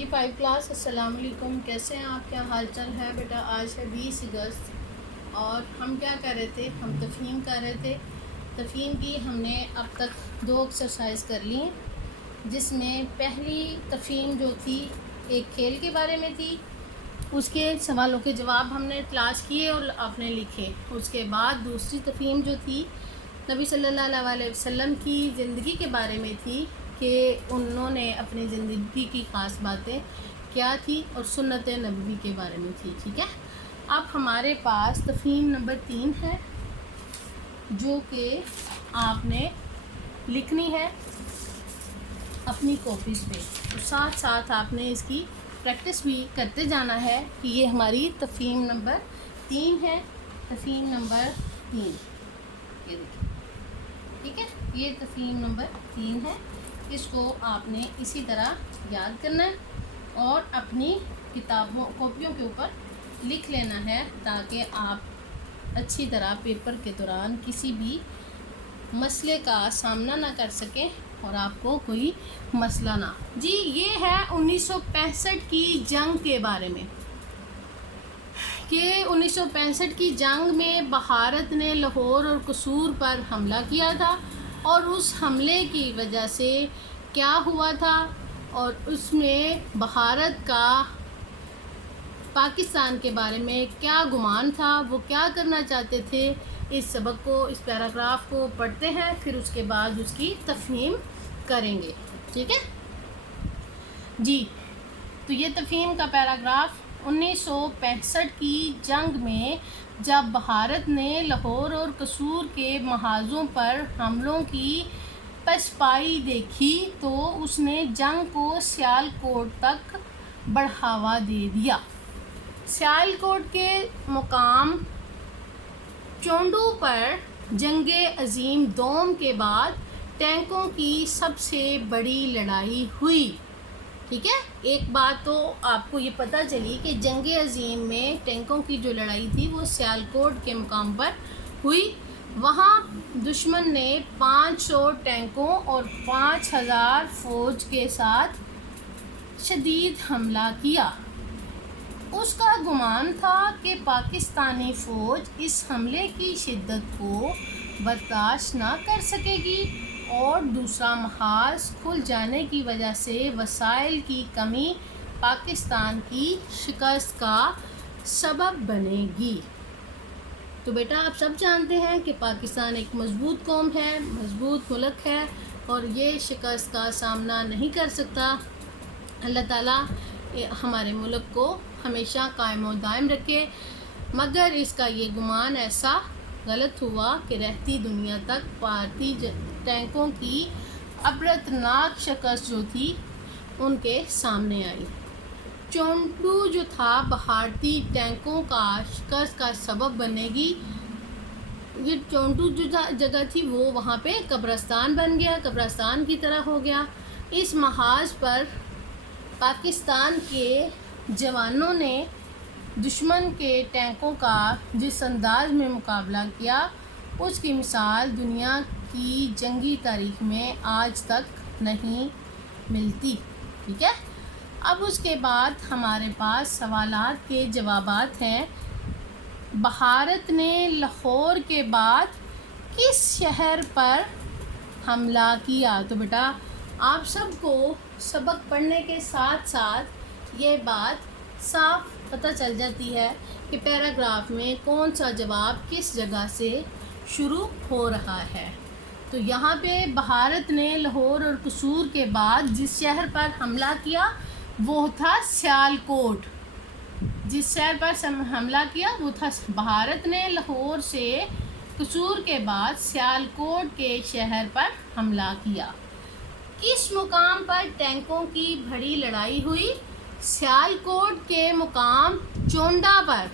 جی 5 class السلام علیکم، کیسے ہیں آپ؟ کیا حال چال ہے بیٹا؟ آج ہے 20 اگست اور ہم کیا کر رہے تھے؟ ہم تفہیم کر رہے تھے۔ تفہیم کی ہم نے اب تک 2 ایکسرسائز کر لی ہیں، جس میں پہلی تفہیم جو تھی ایک کھیل کے بارے میں تھی، اس کے سوالوں کے جواب ہم نے تلاش کیے اور آپ نے لکھے۔ اس کے بعد دوسری تفہیم جو تھی نبی صلی اللہ علیہ وسلم کی زندگی کے بارے میں تھی کہ انہوں نے اپنی زندگی کی خاص باتیں کیا تھی اور سنت نبوی کے بارے میں تھی۔ ٹھیک ہے، اب ہمارے پاس تفہیم نمبر 3 ہے جو کہ آپ نے لکھنی ہے اپنی کاپیز پہ، اور ساتھ ساتھ آپ نے اس کی پریکٹس بھی کرتے جانا ہے کہ یہ ہماری تفہیم نمبر 3 ہے۔ تفہیم نمبر 3 یہ دیکھیں، ٹھیک ہے، یہ تفہیم نمبر 3 ہے۔ اس کو آپ نے اسی طرح یاد کرنا ہے اور اپنی کاپیوں کے اوپر لکھ لینا ہے تاکہ آپ اچھی طرح پیپر کے دوران کسی بھی مسئلے کا سامنا نہ کر سکیں اور آپ کو کوئی مسئلہ نہ۔ جی یہ ہے 1965 کی جنگ کے بارے میں کہ 1965 کی جنگ میں بھارت نے لاہور اور قصور پر حملہ کیا تھا، اور اس حملے کی وجہ سے کیا ہوا تھا اور اس میں بھارت کا پاکستان کے بارے میں کیا گمان تھا، وہ کیا کرنا چاہتے تھے۔ اس سبق کو، اس پیراگراف کو پڑھتے ہیں، پھر اس کے بعد اس کی تفہیم کریں گے۔ ٹھیک ہے جی، تو یہ تفہیم کا پیراگراف 1965 کی جنگ میں جب بھارت نے لاہور اور قصور کے محاذوں پر حملوں کی پسپائی دیکھی تو اس نے جنگ کو سیالکوٹ تک بڑھاوا دے دیا۔ سیالکوٹ کے مقام چونڈو پر جنگ عظیم دوم کے بعد ٹینکوں کی سب سے بڑی لڑائی ہوئی۔ ٹھیک ہے، ایک بات تو آپ کو یہ پتہ چلی کہ جنگ عظیم میں ٹینکوں کی جو لڑائی تھی وہ سیالکوٹ کے مقام پر ہوئی۔ وہاں دشمن نے 500 ٹینکوں اور 5000 فوج کے ساتھ شدید حملہ کیا۔ اس کا گمان تھا کہ پاکستانی فوج اس حملے کی شدت کو برداشت نہ کر سکے گی اور دوسرا محاذ کھل جانے کی وجہ سے وسائل کی کمی پاکستان کی شکست کا سبب بنے گی۔ تو بیٹا آپ سب جانتے ہیں کہ پاکستان ایک مضبوط قوم ہے، مضبوط ملک ہے، اور یہ شکست کا سامنا نہیں کر سکتا۔ اللہ تعالیٰ ہمارے ملک کو ہمیشہ قائم و دائم رکھے، مگر اس کا یہ گمان ایسا غلط ہوا کہ رہتی دنیا تک بھارتی ٹینکوں کی عبرتناک شکست جو تھی ان کے سامنے آئی۔ چونڈو جو تھا بھارتی ٹینکوں کا شکست کا سبب بنے گی۔ یہ چونڈو جو جگہ تھی وہ وہاں پہ قبرستان بن گیا، قبرستان کی طرح ہو گیا۔ اس محاذ پر پاکستان کے جوانوں نے دشمن کے ٹینکوں کا جس انداز میں مقابلہ کیا، اس کی مثال دنیا کی جنگی تاریخ میں آج تک نہیں ملتی۔ ٹھیک ہے، اب اس کے بعد ہمارے پاس سوالات کے جوابات ہیں۔ بھارت نے لاہور کے بعد کس شہر پر حملہ کیا؟ تو بیٹا آپ سب کو سبق پڑھنے کے ساتھ ساتھ یہ بات صاف پتہ چل جاتی ہے کہ پیراگراف میں کون سا جواب کس جگہ سے شروع ہو رہا ہے۔ تو یہاں پہ بھارت نے لاہور اور قصور کے بعد جس شہر پر حملہ کیا وہ تھا سیالکوٹ۔ جس شہر پر حملہ کیا وہ تھا، بھارت نے لاہور سے قصور کے بعد سیالکوٹ کے شہر پر حملہ کیا۔ کس مقام پر ٹینکوں کی بڑی لڑائی ہوئی؟ سیالکوٹ کے مقام چونڈا پر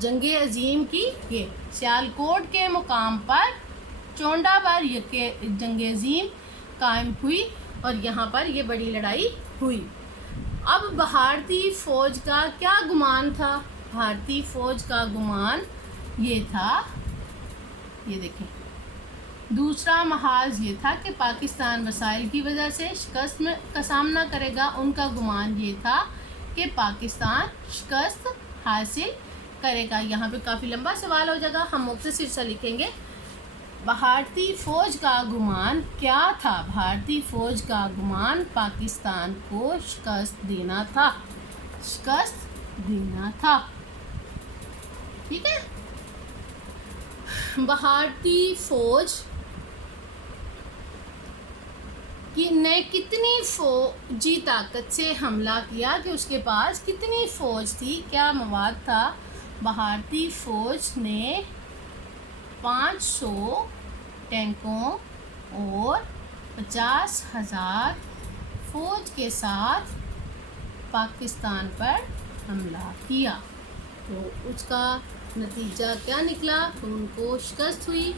جنگ عظیم کی، یہ سیالکوٹ کے مقام پر چونڈا پر یہ جنگ عظیم قائم ہوئی اور یہاں پر یہ بڑی لڑائی ہوئی۔ اب بھارتی فوج کا کیا گمان تھا؟ بھارتی فوج کا گمان یہ تھا، یہ دیکھیں، دوسرا محاذ یہ تھا کہ پاکستان وسائل کی وجہ سے شکست کا سامنا کرے گا. ان کا گمان یہ تھا کہ پاکستان شکست حاصل کرے گا. یہاں پہ کافی لمبا سوال ہو جائے گا, ہم مختصر سا لکھیں گے. بھارتی فوج کا گمان کیا تھا؟ بھارتی فوج کا گمان پاکستان کو شکست دینا تھا. شکست دینا تھا. ٹھیک ہے. بھارتی فوج نے کتنی فوجی طاقت سے حملہ کیا کہ اس کے پاس کتنی فوج تھی, کیا مواد تھا؟ بھارتی فوج نے 500 ٹینکوں اور 50,000 فوج کے ساتھ پاکستان پر حملہ کیا. تو اس کا نتیجہ کیا نکلا؟ تو ان کو شکست ہوئی.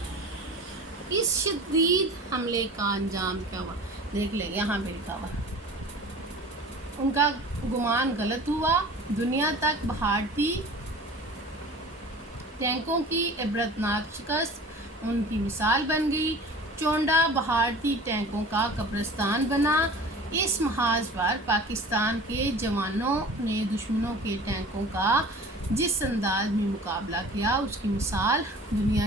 اس شدید حملے کا انجام کیا ہوا؟ دیکھ لیں یہاں پہ لکھا ہوا. ان کا گمان غلط ہوا. دنیا تک بھارتی ٹینکوں کی عبرتناک شکست ان کی مثال بن گئی. چونڈا بھارتی ٹینکوں کا قبرستان بنا. اس محاذ پر پاکستان کے جوانوں نے دشمنوں کے ٹینکوں کا جس انداز میں مقابلہ کیا اس کی مثال دنیا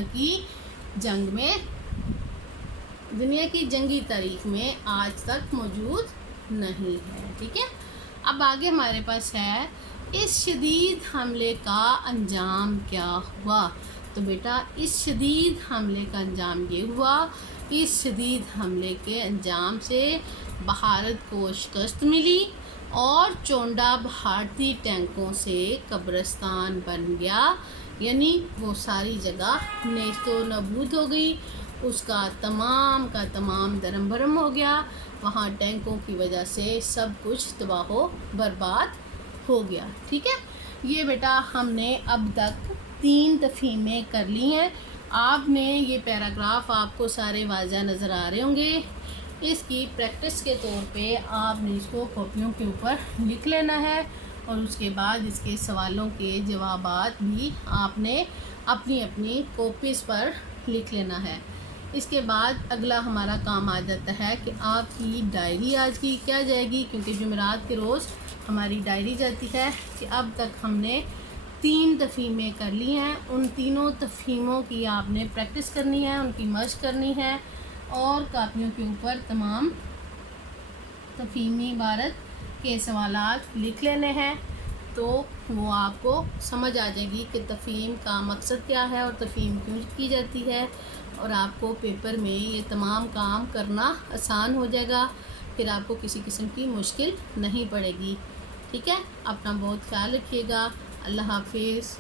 کی جنگی تاریخ میں آج تک موجود نہیں ہے. ٹھیک ہے. اب آگے ہمارے پاس ہے اس شدید حملے کا انجام کیا ہوا. تو بیٹا اس شدید حملے کا انجام یہ ہوا, اس شدید حملے کے انجام سے بھارت کو شکست ملی اور چونڈا بھارتی ٹینکوں سے قبرستان بن گیا. یعنی وہ ساری جگہ نیست و نابود ہو گئی. اس کا تمام درم بھرم ہو گیا. وہاں ٹینکوں کی وجہ سے سب کچھ تباہ و برباد ہو گیا. ٹھیک ہے. یہ بیٹا ہم نے اب تک 3 تفہیمیں کر لی ہیں. آپ نے یہ پیراگراف آپ کو سارے واضح نظر آ رہے ہوں گے. اس کی پریکٹس کے طور پہ آپ نے اس کو کاپیوں کے اوپر لکھ لینا ہے اور اس کے بعد اس کے سوالوں کے جوابات بھی آپ نے اپنی کاپیز پر لکھ لینا ہے. اس کے بعد اگلا ہمارا کام آ جاتا ہے کہ آپ کی ڈائری آج کی کیا جائے گی, کیونکہ جمعرات کے روز ہماری ڈائری جاتی ہے کہ اب تک ہم نے 3 تفہیمیں کر لی ہیں. ان تینوں تفہیموں کی آپ نے پریکٹس کرنی ہے, ان کی مشق کرنی ہے اور کاپیوں کے اوپر تمام تفہیمی عبارت کے سوالات لکھ لینے ہیں. تو وہ آپ کو سمجھ آ جائے گی کہ تفہیم کا مقصد کیا ہے اور تفہیم کیوں کی جاتی ہے, اور آپ کو پیپر میں یہ تمام کام کرنا آسان ہو جائے گا. پھر آپ کو کسی قسم کی مشکل نہیں پڑے گی. ٹھیک ہے. اپنا بہت خیال رکھیے گا. اللہ حافظ.